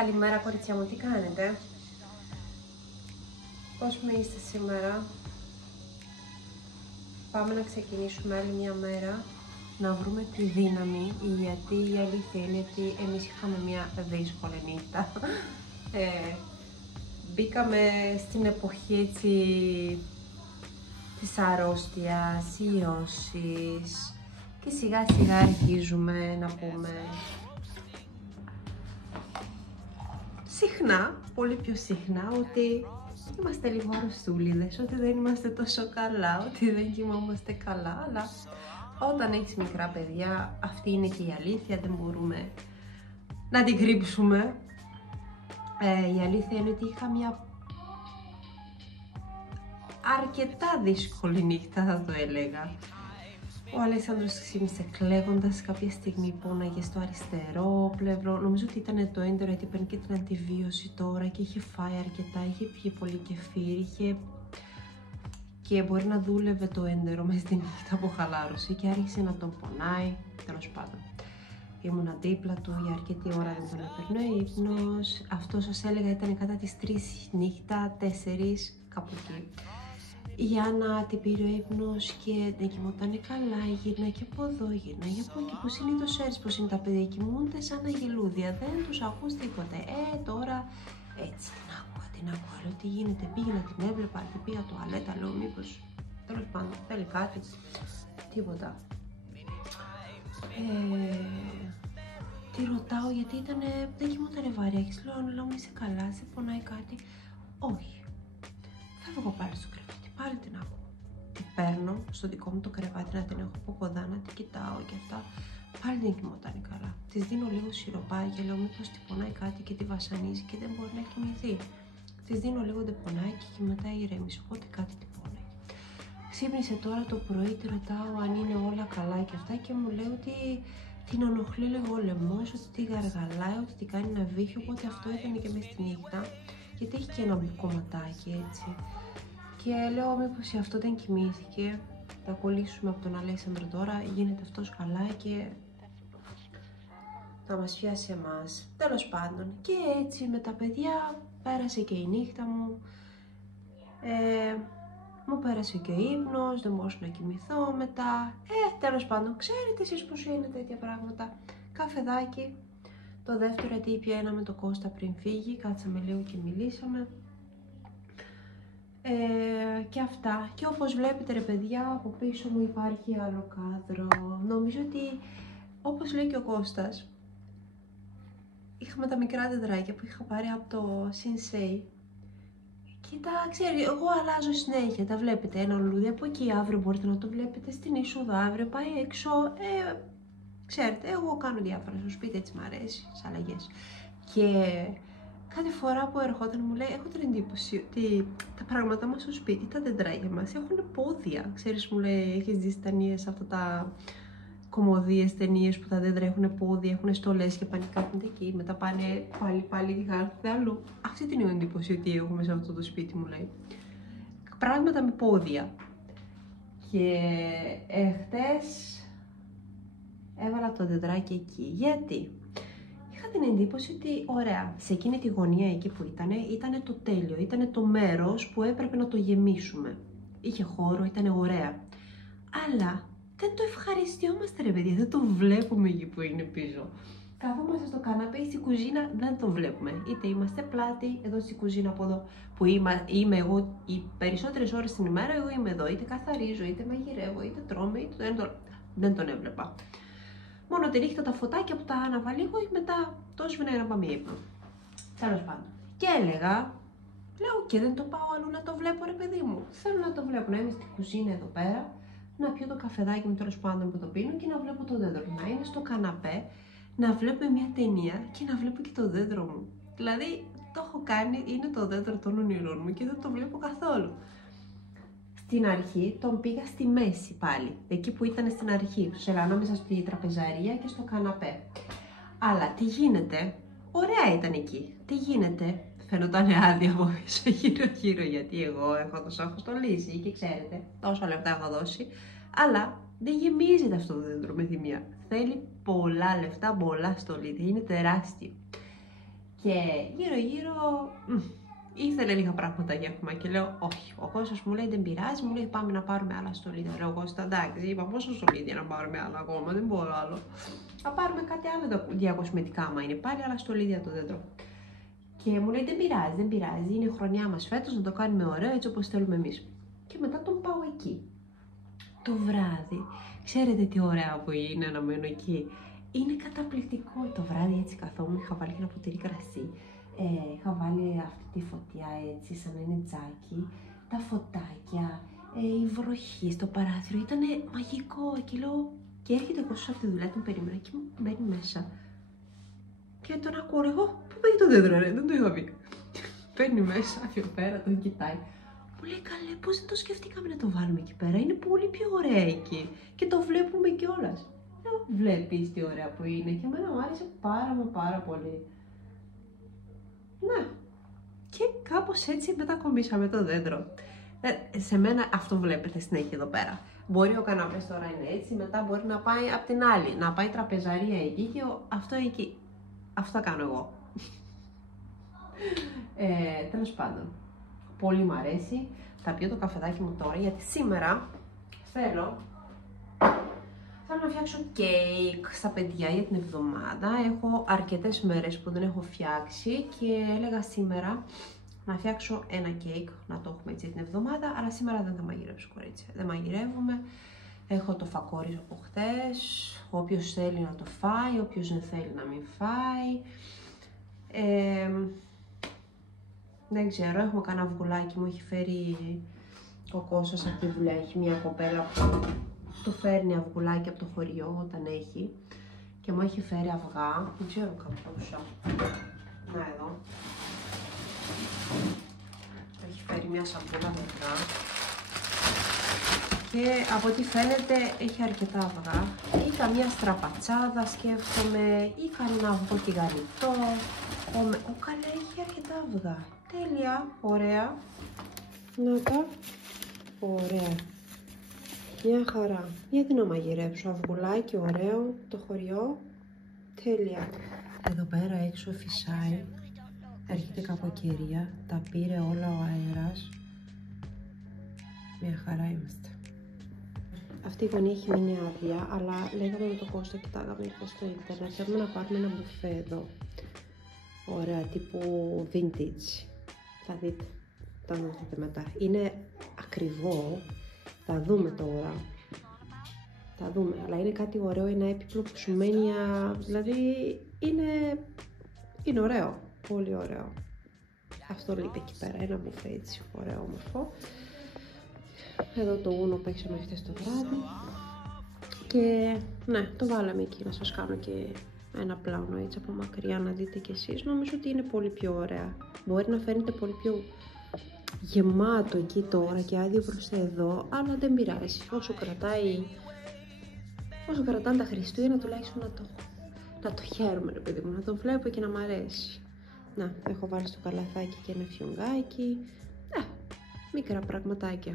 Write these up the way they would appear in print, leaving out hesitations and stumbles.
Καλημέρα κορίτσια μου, τι κάνετε? Πώς με είστε σήμερα? Πάμε να ξεκινήσουμε άλλη μια μέρα, να βρούμε τη δύναμη, γιατί η αλήθεια είναι ότι εμείς είχαμε μια δύσκολη νύχτα. Μπήκαμε στην εποχή έτσι της αρρώστιας, ιώσης και σιγά σιγά αρχίζουμε να πούμε συχνά, πολύ πιο συχνά, ότι είμαστε λίγο αρρωστούλιδες, ότι δεν είμαστε τόσο καλά, ότι δεν κοιμόμαστε καλά, αλλά όταν έχεις μικρά παιδιά, αυτή είναι και η αλήθεια, δεν μπορούμε να την κρύψουμε. Η αλήθεια είναι ότι είχα μια αρκετά δύσκολη νύχτα, θα το έλεγα. Ο Αλέξανδρος ξύπνησε κλαίγοντας, κάποια στιγμή πόναγε στο αριστερό πλευρό. Νομίζω ότι ήταν το έντερο, γιατί παίρνει και την αντιβίωση τώρα και είχε φάει αρκετά, είχε πιει πολύ κεφίρ, και μπορεί να δούλευε το έντερο μέσα στη νύχτα από χαλάρωση και άρχισε να τον πονάει, τέλος πάντων. Ήμουν δίπλα του για αρκετή ώρα, δεν τον έπαιρνε ο ύπνος. Αυτό, σας έλεγα, ήταν κατά τις 3 νύχτα, 4, κάπου εκεί. Η Άννα την πήρε ο ύπνος και δεν κοιμότανε καλά, γύρνα και από εδώ, γύρνα και από εκεί, που συνήθως ξέρεις πως είναι τα παιδιά, κοιμούνται σαν αγελούδια, δεν τους ακούς τίποτε. Τώρα έτσι την άκουγα, λέω τι γίνεται, πήγαινα, την έβλεπα, την πήγα τουαλέτα, λέω μήπως, τέλος πάντων, θέλει κάτι, τίποτα. Τη ρωτάω γιατί δεν κοιμότανε βαριά, και λέω Άννα, μου είσαι καλά, σε πονάει κάτι? Όχι. Φεύγω πάλι στο κρεβάτι, πάλι την ακούω. Την παίρνω στο δικό μου το κρεβάτι να την έχω από κοντά, να την κοιτάω και αυτά. Πάλι δεν κοιμότανε καλά. Της δίνω λίγο σιροπάκι, λέω μήπως την πονάει κάτι και τη βασανίζει και δεν μπορεί να κοιμηθεί. Της δίνω λίγο ντεπονάκι και μετά ηρέμησε, οπότε κάτι την πόναγε. Ξύπνησε τώρα το πρωί, τη ρωτάω αν είναι όλα καλά και αυτά και μου λέει ότι την ενοχλεί λίγο ο λαιμός, ότι τη γαργαλάει, ότι την κάνει να βύχει, οπότε αυτό ήταν και μέσα στη νύχτα. Γιατί έχει και ένα κομματάκι έτσι. Και λέω μήπως αυτό δεν κοιμήθηκε, θα κολλήσουμε από τον Αλέξανδρο τώρα, γίνεται αυτός καλά και θα μας πιάσει εμάς. Τέλος πάντων, και έτσι με τα παιδιά πέρασε και η νύχτα μου. Μου πέρασε και ο ύπνος, δεν μπορούσα να κοιμηθώ μετά. Τέλος πάντων, ξέρετε εσείς πως είναι τέτοια πράγματα. Καφεδάκι. Το δεύτερο, γιατί πια ένα με το Κώστα πριν φύγει, κάτσαμε λίγο και μιλήσαμε. Και αυτά. Και όπως βλέπετε ρε παιδιά, από πίσω μου υπάρχει άλλο κάδρο. Νομίζω ότι, όπως λέει και ο Κώστας, είχαμε τα μικρά δεντράκια που είχα πάρει από το Sensei. Και εγώ αλλάζω συνέχεια, τα βλέπετε, ένα λουλούδι από εκεί, αύριο μπορείτε να το βλέπετε στην είσοδο, αύριο πάει έξω. Ξέρετε, εγώ κάνω διάφορα στο σπίτι, έτσι μ' αρέσει, τις αλλαγές. Και κάθε φορά που ερχόταν μου λέει, έχω την εντύπωση ότι τα πράγματα μας στο σπίτι, τα δεντράκια μας έχουν πόδια. Ξέρεις, μου λέει, έχεις δει ταινίες, αυτά τα κομμωδίες ταινίες που τα δέντρα έχουν πόδια, έχουν στολές και πάνε κάθονται εκεί, μετά πάνε πάλι και κάθονται αλλού. Αυτή την εντύπωση ότι έχουμε σε αυτό το σπίτι, μου λέει. Πράγματα με πόδια. Και χτες έβαλα το δεντράκι εκεί. Γιατί? Είχα την εντύπωση ότι, ωραία, σε εκείνη τη γωνία εκεί που ήταν το τέλειο, ήταν το μέρος που έπρεπε να το γεμίσουμε. Είχε χώρο, ήταν ωραία. Αλλά δεν το ευχαριστιόμαστε ρε παιδιά, δεν το βλέπουμε εκεί που είναι πίσω. Κάθομαστε στο καναπέ, στην κουζίνα δεν το βλέπουμε. Είτε είμαστε πλάτη, εδώ στην κουζίνα από εδώ που είμαι εγώ οι περισσότερες ώρες την ημέρα, εγώ είμαι εδώ. Είτε καθαρίζω, είτε μαγειρεύω, είτε τρώμε, δεν τον έβλεπα. Μόνο τη νύχτα τα φωτάκια που τα αναβαλίγω και μετά το σβηνά για να πάμε ύπνο. Τέλος πάντων. Και λέω και δεν το πάω αλλού να το βλέπω ρε παιδί μου. Θέλω να το βλέπω, να είμαι στην κουζίνα εδώ πέρα, να πιω το καφεδάκι μου τέλος πάντων που το πίνω και να βλέπω το δέντρο. Να είμαι στο καναπέ, να βλέπω μια ταινία και να βλέπω και το δέντρο μου. Δηλαδή το έχω κάνει, είναι το δέντρο των ονειρών μου και δεν το βλέπω καθόλου. Στην αρχή τον πήγα στη μέση πάλι, εκεί που ήταν στην αρχή, ανάμεσα στη τραπεζαρία και στο καναπέ. Αλλά τι γίνεται, ωραία ήταν εκεί. Τι γίνεται, φαινόταν άδεια από πίσω γύρω-γύρω, γιατί εγώ έχω στολίσει και ξέρετε, τόσα λεφτά έχω δώσει. Αλλά δεν γεμίζεται αυτό το δέντρο με θυμία. Θέλει πολλά λεφτά, πολλά στολίδια, είναι τεράστιο. Και γύρω-γύρω ήθελε λίγα πραγματάκια ακόμα και λέω όχι. Ο Κώστας μου λέει δεν πειράζει, μου λέει πάμε να πάρουμε άλλα στολίδια. Λέω Κώστα εντάξει, είπα πόσο στολίδια να πάρουμε άλλα ακόμα, δεν μπορώ άλλο. Θα πάρουμε κάτι άλλο διακοσμητικά άμα είναι πάλι, άλλα στολίδια το δέντρο. Και μου λέει δεν πειράζει, δεν πειράζει, είναι η χρονιά μας φέτος να το κάνουμε ωραίο έτσι όπως θέλουμε εμείς. Και μετά τον πάω εκεί. Το βράδυ, ξέρετε τι ωραία που είναι να μένω εκεί. Είναι καταπληκτικό το βράδυ, έτσι καθόμουν, είχα βάλει ένα ποτήρι κρασί. Είχα βάλει αυτή τη φωτιά έτσι σαν να είναι τζάκι, τα φωτάκια, η βροχή στο παράθυρο, ήταν μαγικό και λέω και έρχεται ο Κώστας από τη δουλειά, τον περίμενα και μου μπαίνει μέσα και τον ακούω εγώ, πού πάει το δέντρο ρε, δεν το είχα πει. Παίρνει μέσα, πιο πέρα, τον κοιτάει. Μου λέει καλέ, πώς δεν το σκεφτήκαμε να το βάλουμε εκεί πέρα, είναι πολύ πιο ωραία εκεί και το βλέπουμε κιόλας. Λέω βλέπεις τι ωραία που είναι και εμένα μου άρεσε πάρα πολύ. Ναι, και κάπως έτσι μετακομίσαμε το δέντρο. Σε μένα αυτό βλέπετε συνέχεια εδώ πέρα. Μπορεί ο καναπές τώρα είναι έτσι, μετά μπορεί να πάει απ' την άλλη, να πάει τραπεζαρία εκεί και αυτό εκεί. Αυτό κάνω εγώ. Τέλος πάντων, πολύ μου αρέσει. Θα πιω το καφεδάκι μου τώρα γιατί σήμερα θέλω να φτιάξω κέικ στα παιδιά για την εβδομάδα. Έχω αρκετές μέρες που δεν έχω φτιάξει και έλεγα σήμερα να φτιάξω ένα κέικ, να το έχουμε έτσι την εβδομάδα, αλλά σήμερα δεν θα μαγειρέψω κορίτσια. Δεν μαγειρεύουμε. Έχω το φακόρι από χτες, όποιος θέλει να το φάει, όποιος δεν θέλει να μην φάει. Δεν ξέρω, έχουμε κανένα αυγουλάκι, μου έχει φέρει ο Κώστας από τη δουλειά, έχει μια κοπέλα που του φέρνει αυγουλάκι από το χωριό όταν έχει και μου έχει φέρει αυγά, δεν ξέρω κάπου. Να εδώ. Έχει φέρει μια σαμπούλα με αυγά και από ό,τι φαίνεται έχει αρκετά αυγά ή καμία στραπατσάδα σκέφτομαι ή κανένα αυγό τηγανιτό. Καλά έχει αρκετά αυγά. Τέλεια, ωραία. Να τα, ωραία. Μια χαρά. Γιατί να μαγειρέψω, αυγουλάκι ωραίο, το χωριό, τέλεια. Εδώ πέρα έξω φυσάει, έρχεται κακοκαιρία, τα πήρε όλα ο αέρας. Μια χαρά είμαστε. Αυτή η γωνία έχει μείνει άδεια, αλλά λέγαμε με το Κώστα, κοιτάγαμε στο ίντερνετ, θέλουμε να πάρουμε ένα μπουφέ εδώ. Ωραία, τύπου vintage. Θα δείτε, θα δείτε μετά. Είναι ακριβό. Θα δούμε τώρα. Θα δούμε, αλλά είναι κάτι ωραίο, ένα έπιπλο που σου μένει, δηλαδή είναι ωραίο, πολύ ωραίο. Αυτό λείπει εκεί πέρα, ένα μπουφέ έτσι, ωραίο, όμορφο. Εδώ το ούνο που έξαμε χτες το βράδυ. Και ναι, το βάλαμε εκεί να σας κάνω και ένα πλάνο έτσι από μακριά να δείτε κι εσείς. Νομίζω ότι είναι πολύ πιο ωραία. Μπορεί να φαίνεται πολύ πιο γεμάτο εκεί τώρα και άδειο μπροστά εδώ, αλλά δεν πειράζει. Όσο κρατάνε τα Χριστούγεννα, τουλάχιστον να το χαίρομαι, ρε παιδί μου, να το βλέπω και να μ' αρέσει. Να, έχω βάλει στο καλαθάκι και ένα φιονγκάκι. Μικρά πραγματάκια.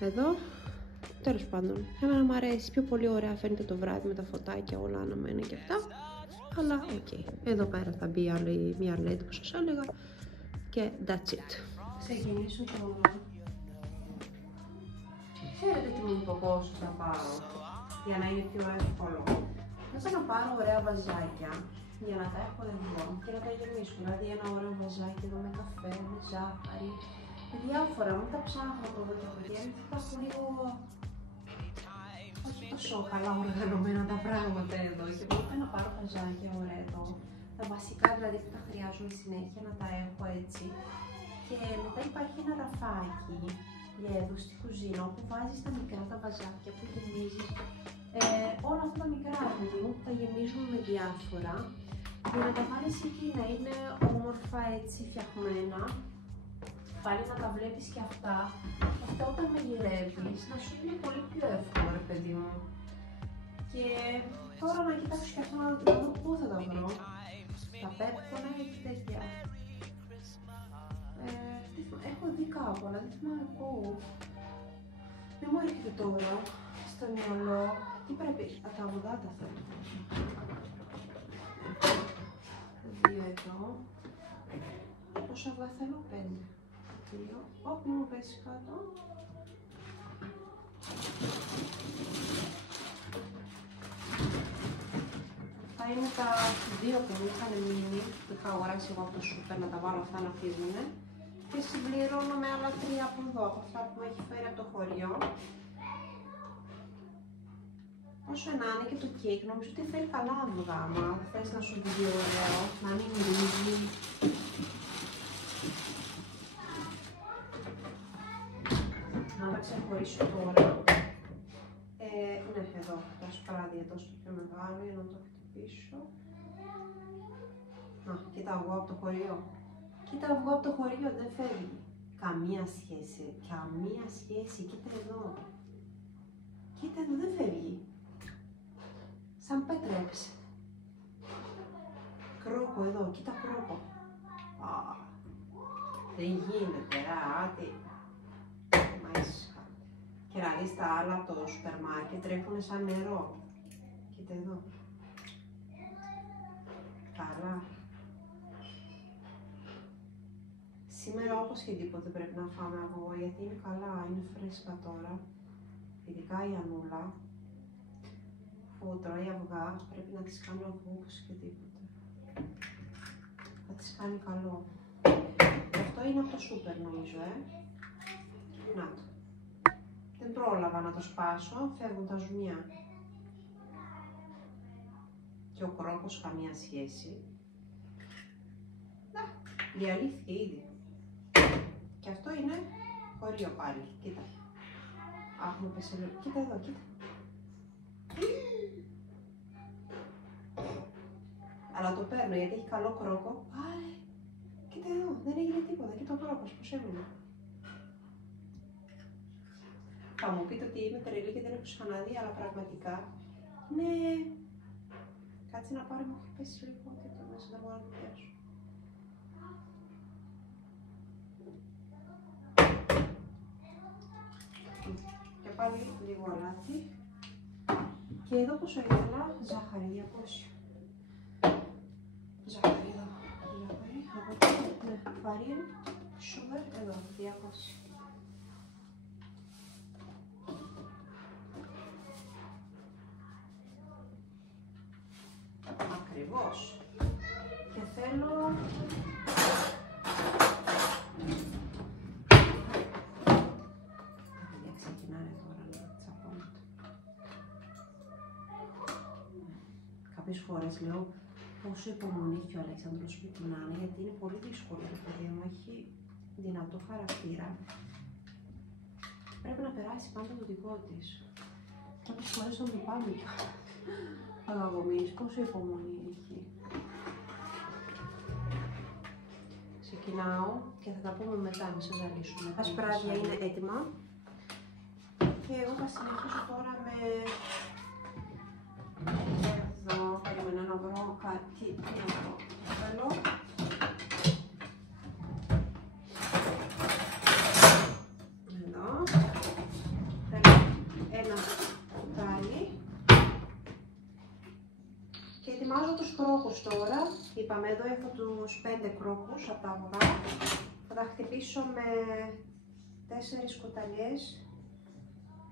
Εδώ, τέλος πάντων, εμένα μου αρέσει. Πιο πολύ ωραία φαίνεται το βράδυ με τα φωτάκια, όλα αναμένα και αυτά. Αλλά, οκ. Εδώ πέρα θα μπει άλλη μια LED που σας έλεγα. Και that's it. Ξεκινήσω τώρα. Ξέρετε τι μου είπε ο Κώστας να πάρω, για να είναι πιο εύκολο. Θα να πάρω ωραία βαζάκια, για να τα έχω εδώ και να τα γεμίσω. Δηλαδή ένα ωραίο βαζάκι εδώ με καφέ, με ζάχαρη, με διάφορα. Μην τα ψάχνω από εδώ και από εκεί, γιατί θα έχω λίγο όχι τόσο καλά οργανωμένα τα πράγματα εδώ. Και μου είπε να πάρω βαζάκια ωραία εδώ. Τα βασικά δηλαδή που τα χρειάζομαι συνέχεια να τα έχω έτσι. Και μετά υπάρχει ένα ραφάκι εδώ στη κουζίνα όπου βάζεις τα μικρά τα βαζάκια που γεμίζεις. Όλα αυτά τα μικρά παιδί μου που τα γεμίζουμε με διάφορα για να τα βάλεις εκεί να είναι όμορφα έτσι φτιαχμένα. Πάλι να τα βλέπεις και αυτά. Αυτά όταν μαγειρεύεις να σου είναι πολύ πιο εύκολο ρε παιδί μου. Και τώρα να κοιτάξω και αυτό να δω πού θα τα βρω. Τα πέπτωνα ή τέτοια. Έχω δει κάπου, αλλά δεν θυμάμαι πού. Δεν μου έρχεται τώρα στο μυαλό. Τι πρέπει, τα αυγά τα θέλω. Πόσα αυγά θέλω, 5. 2. Όχι, μου πέσει κάτω. Αυτά είναι τα 2 που μου είχαν μείνει, που είχα αγοράσει εγώ από το σούπερ, να τα βάλω αυτά να φύγουνε. Και συμπληρώνω με άλλα 3 από εδώ, από αυτά που μου έχει φέρει από το χωριό. Όσο να είναι και το κέικ, νομίζω ότι θέλει καλά αυγά, μα θες να σου βγει ωραίο, να μην μυρίζει. Να τα ξεχωρίσω τώρα. Ναι, εδώ, το ασπράδι εδώ στο πιο μεγάλο, για να το χτυπήσω. Να, κοίτα αυγό από το χωριό. Κοίτα αυγό από το χωριό, δεν φεύγει. Καμία σχέση, καμία σχέση, κοίτα εδώ. Κοίτα εδώ, δεν φεύγει. Σαν πέτρα έπεσε. Κρόκο εδώ, κοίτα κρόκο. Δεν γίνεται, άτι. Μάλιστα. Και να δεις τα άλλα από το σούπερ μάρκετ τρέχουνε σαν νερό. Κοίτα εδώ. Καλά. Σήμερα όπως και τίποτε πρέπει να φάμε αυγό, γιατί είναι καλά, είναι φρέσκα τώρα. Ειδικά η Ανούλα. Αφού τρώει αυγά, πρέπει να της κάνω αυγό όπως και τίποτε. Θα της κάνει καλό. Αυτό είναι από το σούπερ νομίζω, Να το. Δεν πρόλαβα να το σπάσω, φεύγουν τα ζουμιά. Και ο κρόκος καμία σχέση. Να, διαλύθηκε ήδη. Και αυτό είναι χωρίο πάλι, κοίτα. Αχ, μου πέσε λίγο. Κοίτα εδώ, κοίτα. Αλλά το παίρνω γιατί έχει καλό κρόκο. Πάλι. Κοίτα εδώ, δεν έγινε τίποτα. Κοίτα ο κρόκος, πώς έμεινε. Θα μου πείτε ότι είμαι τρελή και δεν έχω ξαναδεί, αλλά πραγματικά, ναι. Κάτσε να πάρω, μου έχει πέσει λίγο και το μέσα, δεν μπορώ να το πιάσω. Και πάλι λίγο αλάτι. Και εδώ πόσο ήθελα, ζάχαρη, 200. Ζάχαρη εδώ, ζάχαρη, από εδώ, ναι, φαρίνη, sugar, εδώ, 200. Ακριβώς. Και θέλω... Δεν ξεκινάνε τώρα να τσακώνονται. Κάποιες φορές λέω πόσο υπομονή έχει ο Αλέξανδρος με την Άννα, γιατί είναι πολύ δύσκολο, το παιδί μου έχει δυνατό χαρακτήρα. Πρέπει να περάσει πάντα το δικό της. Κάποιες φορές τον λυπάμαι κι αγαγωμείς, πόσο υπομονή έχει. Ξεκινάω και θα τα πούμε μετά, να σας ζαλίσουμε. Τα σπράδια είναι έτοιμα. Και εγώ θα συνεχίσω τώρα με... Εδώ, περιμένω να βρω κάτι, τι να βρω. Θέλω. Εδώ. Θέλω ένα κουτάλι. Και ετοιμάζω τους κρόκους τώρα. Είπαμε, εδώ έχω τους 5 κρόκους από τα αυγά. Θα τα χτυπήσω με 4 κουταλιές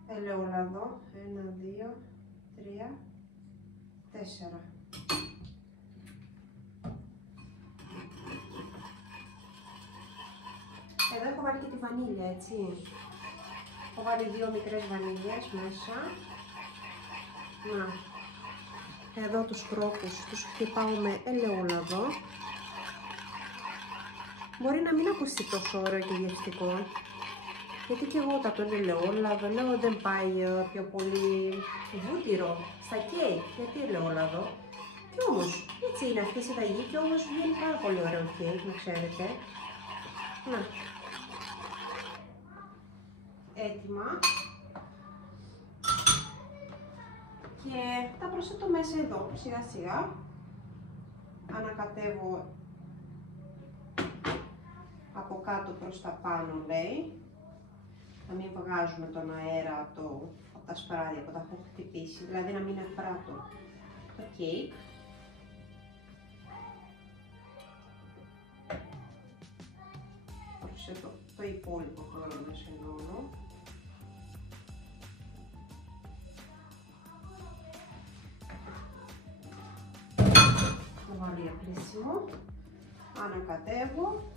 ελαιόλαδο. 1, 2, 3, 4. Εδώ έχω βάλει και τη βανίλια, έτσι. Έχω βάλει 2 μικρές βανίλιες μέσα. Να. Εδώ τους κρόκους τους χτυπάω με ελαιόλαδο. Μπορεί να μην ακουστεί τόσο ωραίο και γευστικό, γιατί και εγώ όταν το ελαιόλαδο λέω δεν πάει πιο πολύ βούτυρο στα κέικ, γιατί ελαιόλαδο. Και όμως έτσι είναι αυτή η συνταγή και όμως βγαίνει πάρα πολύ ωραίο κέικ, να ξέρετε. Να. Έτοιμα. Και τα προσθέτω μέσα εδώ, σιγά σιγά. Ανακατεύω από κάτω προς τα πάνω, λέει. Να μην βγάζουμε τον αέρα από τα σπράδια που τα έχω χτυπήσει, δηλαδή να μην αφράτω το κέικ. άφησε το υπόλοιπο χώρο να συνώνω. Θα βάλω για πλήσιμο, ανακατεύω.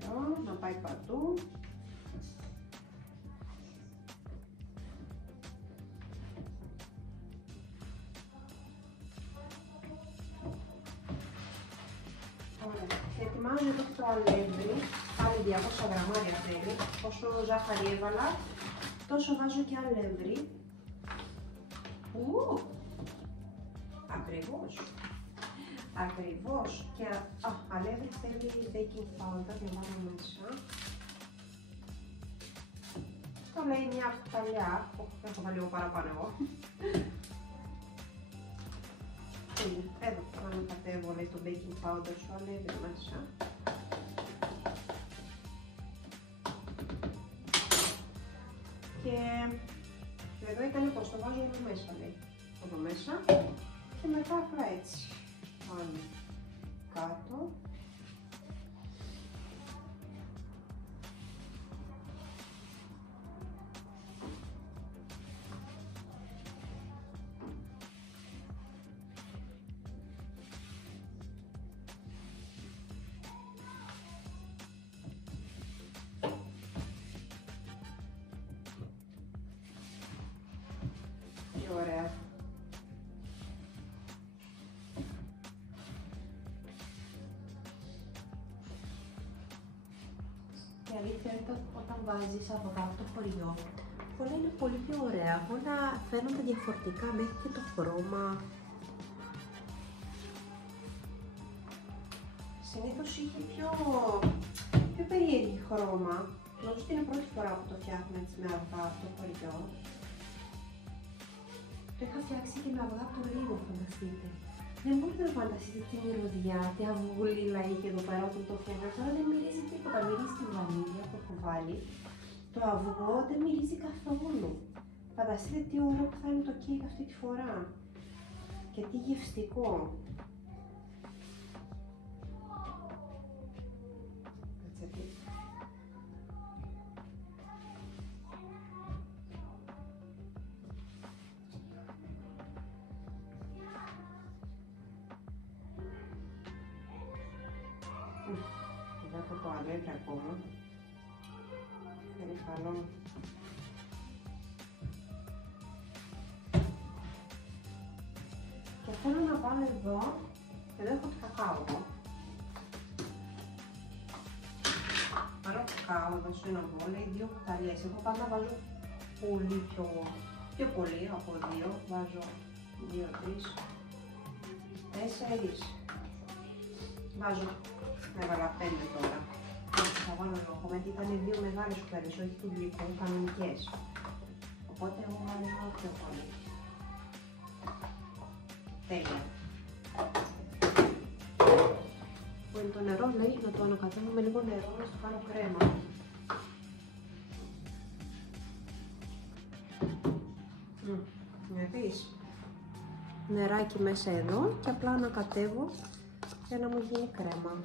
Εδώ, να πάει παντού. Και ετοιμάζω εδώ το αλεύρι, πάλι 200 γραμμάρια θέλει, όσο ζάχαρη έβαλα, τόσο βάζω και αλεύρι. Ακριβώς, και αλεύρι θέλει baking powder να βάλω μέσα. Το λέει μια κουταλιά, έχω βάλει λίγο παραπάνω εγώ. Εδώ ανακατεύω, λέει, το baking powder στο αλεύρι μέσα. Και εδώ ήταν πως το βάζω εδώ μέσα, λέει. Εδώ μέσα. Και μετά απλά έτσι. Πάνω κάτω. Ωραία. Η αλήθεια είναι ότι όταν βάζεις από κάτω το χωριό, όλα είναι πολύ πιο ωραία. Όλα φαίνονται διαφορετικά, μέχρι και το χρώμα. Συνήθως είχε πιο περίεργη χρώμα. Νομίζω ότι είναι η πρώτη φορά που το φτιάχνουμε έτσι με αυγά από το χωριό. Το είχα φτιάξει και με αυγά από το λίγο, φανταστείτε. Δεν μπορείτε να φανταστείτε τι μυρωδιά, τι αυγουλίλα είχε εδώ πέρα όταν το φτιάχνω. Αλλά δεν μυρίζει τίποτα. Μυρίζει τη βανίλια που έχω βάλει. Το αυγό δεν μυρίζει καθόλου. Φανταστείτε τι ωραίο που θα είναι το κέικ αυτή τη φορά. Και τι γευστικό. Εδώ έχω το αλεύρι ακόμα. Είναι καλό. Και θέλω να βάλω εδώ έχω το κακάο. Πάρω κακάο εδώ σε ένα μπολ, 2 κουταλιές. Εγώ πάντα βάζω πολύ πιο πολύ από 2. Βάζω 2, 3, 4. Βάζω, έβαλα 5 τώρα. Θα βάλω λόγω, γιατί ήταν 2 μεγάλες κουταλιές, όχι του γλυκού, κανονικές. Οπότε εγώ βάλω λίγο πιο πολύ. Τέλεια. Που είναι το νερό, λέει, να το ανακατεύω με λίγο νερό, να το κάνω κρέμα. Επίσης, νεράκι μέσα εδώ και απλά ανακατεύω για να μου γίνει κρέμα.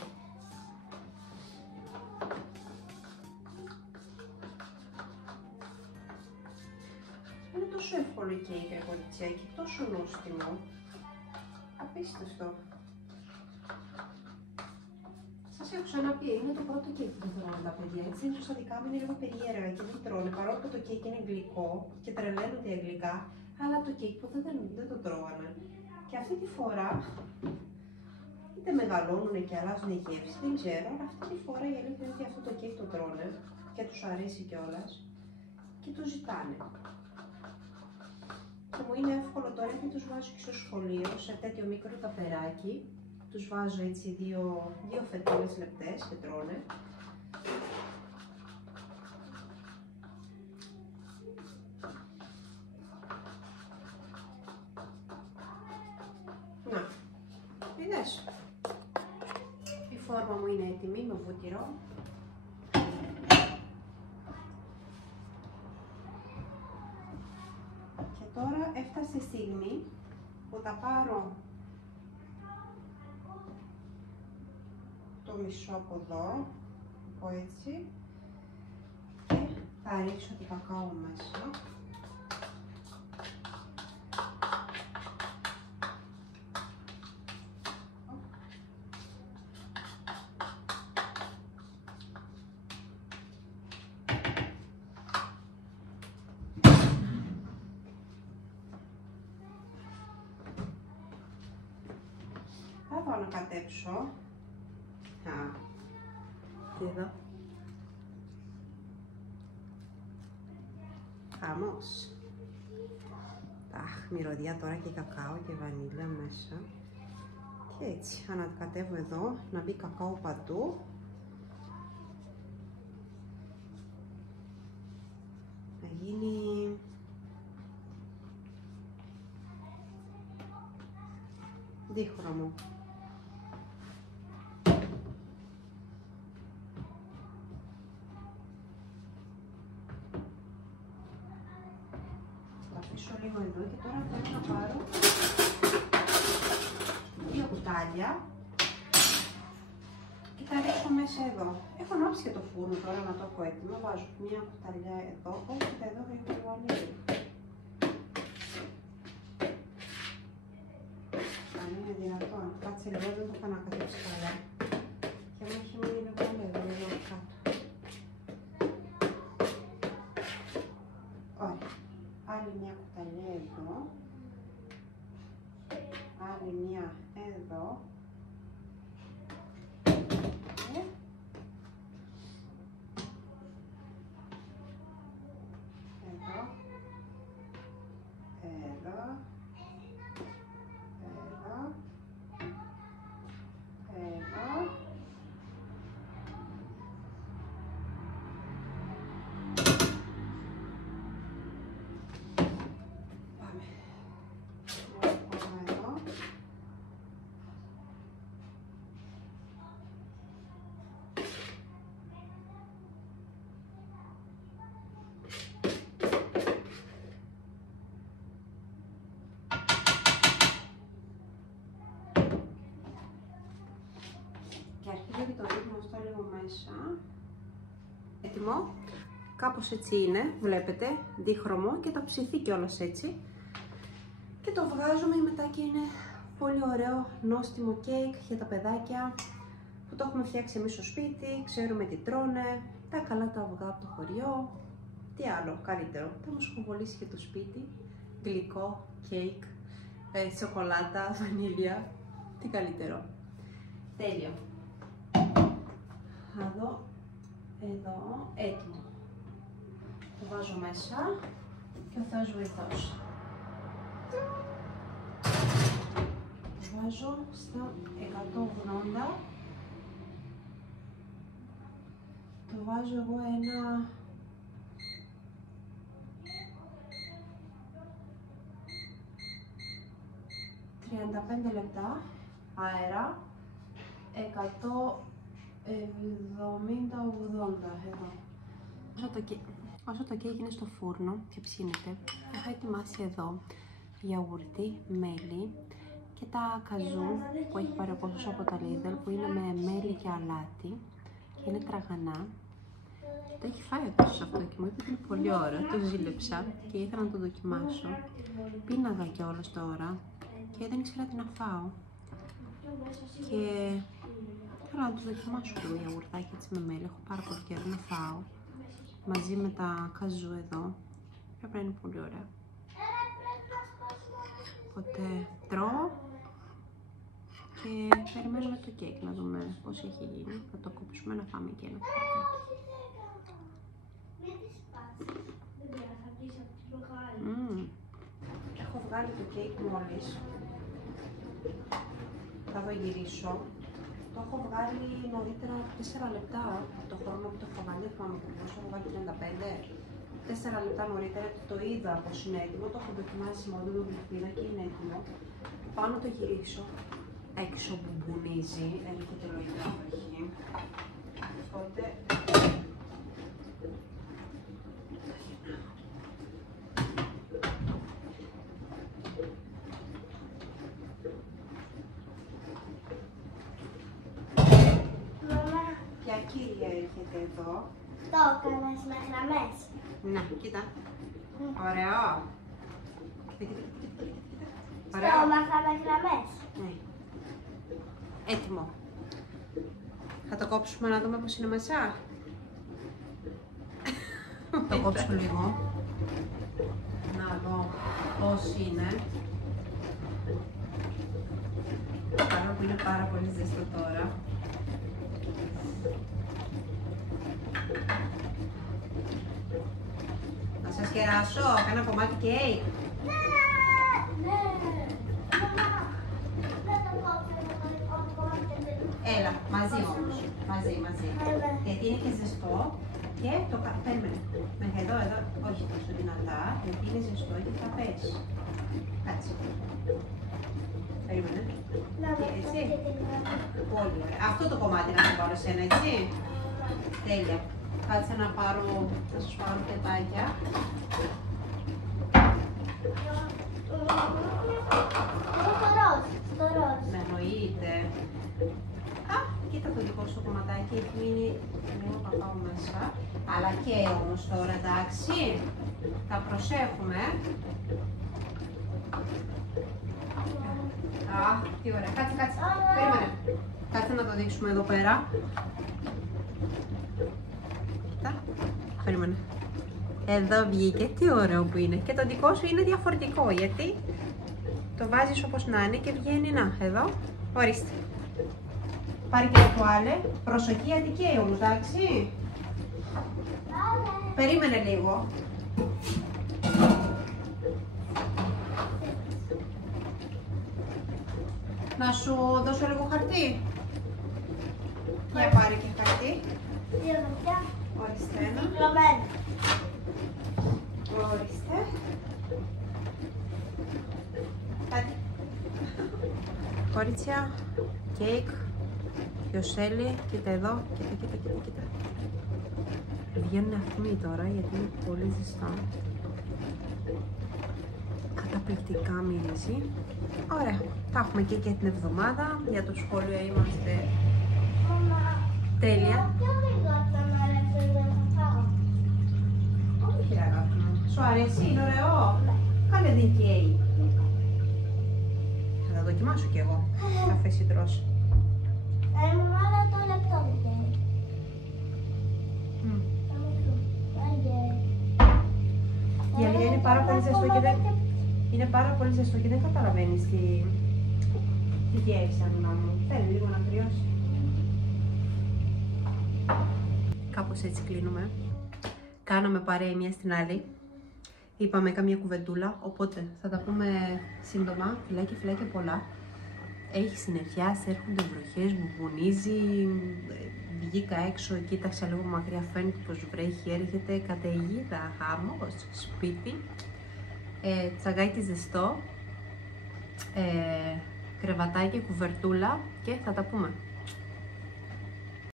Είναι τόσο εύκολο η κέικ, ρε κοριτσιά, και τόσο νόστιμο. Απίστευτο. Σας έχω ξαναπεί, είναι το πρώτο κέικ που τρώνε τα παιδιά. Έτσι, ίσως τα δικά μου είναι λίγο περίεργα και δεν τρώνε, παρόλο που το κέικ είναι γλυκό και τρελαίνονται για γλυκά, αλλά το κέικ που δεν το τρώγανε. Και αυτή τη φορά, είτε μεγαλώνουν και αλλάζουν η γεύση, δεν ξέρω, αλλά αυτή τη φορά η αλήθεια είναι ότι αυτό το κέικ το τρώνε και τους αρέσει κιόλας και το ζητάνε. Και μου είναι εύκολο τώρα γιατί τους βάζω και στο σχολείο, σε τέτοιο μικρό ταπεράκι. Τους βάζω έτσι δύο φετόλες λεπτές και τρώνε. Να, είδες. Η φόρμα μου είναι έτοιμη με βούτυρο. Και τώρα έφτασε η στιγμή που θα πάρω το μισό από εδώ, από έτσι, και θα ρίξω το κακάο μέσα. Θα το ανακατέψω. Εδώ. Χαμός. Μυρωδιά τώρα και κακάο και βανίλια μέσα. Και έτσι, ανακατεύω εδώ, να μπει κακάο παντού. Να γίνει δίχρωμο. Λίγο εδώ και τώρα θέλω να πάρω 2 κουτάλια και θα ρίξω μέσα εδώ. Έχω ανάψει και το φούρνο τώρα να το έχω έτοιμο. Βάζω 1 κουταλιά εδώ, όχι εδώ θα έχει λίγο λίγο. Αν είναι δυνατόν, κάτσε λίγο, δεν το έχω ανακατέψει καλά. Και μου έχει μείνει λίγο λίγο, λίγο κάτω. Ωραία. Άλλη 1 κουταλιά εδώ, άλλη 1 εδώ και εδώ, εδώ, εδώ, εδώ. Και αρχίζω και το ρίχνω αυτό λίγο μέσα. Έτοιμο. Κάπως έτσι είναι, βλέπετε, δίχρωμο και θα ψηθεί κιόλας έτσι. Και το βγάζουμε μετά και είναι πολύ ωραίο νόστιμο κέικ για τα παιδάκια που το έχουμε φτιάξει εμείς στο σπίτι, ξέρουμε τι τρώνε, τα καλά τα αυγά από το χωριό. Τι άλλο καλύτερο, θα μας κοβολήσει και το σπίτι, γλυκό, κέικ, σοκολάτα, βανίλια, τι καλύτερο. Τέλειο. Θα δω εδώ, έτοιμο. Το βάζω μέσα και ο Θεός βοηθός. Το βάζω στα 180. Το βάζω εγώ ένα 35 λεπτά αέρα, 170-80 εδώ. Όσο το κέικ είναι στο φούρνο και ψήνεται, έχω ετοιμάσει εδώ γιαούρτι, μέλι και τα καζού που έχει πάρει ο Κώστας από τα Lidl, που είναι με μέλι και αλάτι και είναι τραγανά. Το έχει φάει ο Κώστας αυτό και μου είπε ότι είναι πολύ ωραίο, το ζήλεψα και ήθελα να το δοκιμάσω. Πίναγα κιόλας τώρα και δεν ήξερα τι να φάω και θέλω να το δοκιμάσω το γιαουρτάκι έτσι με μέλι, έχω πάρα πολύ καιρό να φάω μαζί με τα καζού εδώ, πρέπει να είναι πολύ ωραία. Οπότε τρώω και περιμένουμε το κέικ να δούμε πώς έχει γίνει, θα το κόψουμε να φάμε και ένα κουτάκι. Έχω βγάλει το κέικ μόλις, θα το γυρίσω. Το έχω βγάλει νωρίτερα 4 λεπτά από το χρόνο που το έχω βάλει, δεν θυμάμαι ακριβώς, έχω βάλει 35. 4 λεπτά νωρίτερα το είδα πως είναι έτοιμο, το έχω δοκιμάσει μόνο το γλυκύνα και είναι έτοιμο. Πάω να το γυρίσω, έξω μπουμπουνίζει, έρχεται λογικά από εκεί. Οπότε Ποια κύρια έρχεται εδώ? Το έκανες με γραμμές. Να, κοίτα. Ωραίο. Στόμαχα με γραμμές. Ναι. Έτοιμο. Θα το κόψουμε να δούμε πώς είναι μέσα. Το κόψω λίγο. Να δω πώς είναι. Παρά που είναι πάρα πολύ ζεστό τώρα. Να σας κεράσω, κάνα κομμάτι κέικ. Ναι. Δεν το κόψω. Έλα, μαζί όμως. Μαζί. Γιατί είναι και ζεστό και το περίμενε. Μέχρι εδώ, όχι τόσο δυνατά, γιατί είναι ζεστό και θα πέσει. Κάτσε. Περίμενε. Έτσι. Πολύ ωραία. Αυτό το κομμάτι να το πάρω σένα, έτσι. Τέλεια. Κάτσε να πάρω, θα σας πάρω πετάκια. Στο ροζ. Με εννοείται. Α, κοίτα το δικό σου κομματάκι, έχει μείνει λίγο παπάω μέσα. Αλλά και όμως τώρα, εντάξει. Τα προσέχουμε. Α, τι ωραία. Κάτσε. Περίμενε. Κάτσε να το δείξουμε εδώ πέρα. Κοίτα. Περίμενε. Εδώ βγήκε. Τι ωραίο που είναι. Και το δικό σου είναι διαφορετικό, γιατί το βάζεις όπως να είναι και βγαίνει, να, εδώ. Ορίστε. Πάρε και το τουάλε. Προσοχή, γιατί καίει όμως, εντάξει. Περίμενε λίγο. Να σου δώσω λίγο χαρτί. Για πάρε και χαρτί. Δύο βαθιά. Ορίστε ένα. Κυκλωμένο. Ορίστε. Κάτι. Κορίτσια, κέικ, γιοσέλι, κοίτα εδώ, κοίτα. Βγαίνουν αχμοί τώρα γιατί είναι πολύ ζεστά. Καταπληκτικά μυρίζει. Ωραία, τα έχουμε και την εβδομάδα. Για το σχόλιο είμαστε τέλεια. Πιο γρήγορα να αρέσει να φάω. Όχι ρε αγάπη μου. Σου αρέσει, είναι ωραίο. Καλέ δεν καίει. Θα τα δοκιμάσω κι εγώ. Καφέ συντρός. Αλλά το λεπτό δεν καίει. Η αλήθεια είναι πάρα πολύ ζεστό και δεν... Είναι πάρα πολύ ζεστό και δεν καταλαβαίνεις τι γεύση αν μου. Θέλει λίγο να κρυώσει. Κάπως έτσι κλείνουμε. Κάναμε παρέα μία στην άλλη. Είπαμε καμία κουβεντούλα, οπότε θα τα πούμε σύντομα. Φιλάκια πολλά. Έχει συννεφιάσει, έρχονται βροχές, μπουμπουνίζει. Βγήκα έξω, κοίταξα λίγο μακριά, φαίνεται πως βρέχει, έρχεται καταιγίδα, χαμός, σπίτι. Τσαγάκι ζεστό, κρεβατάκι, κουβερτούλα και θα τα πούμε.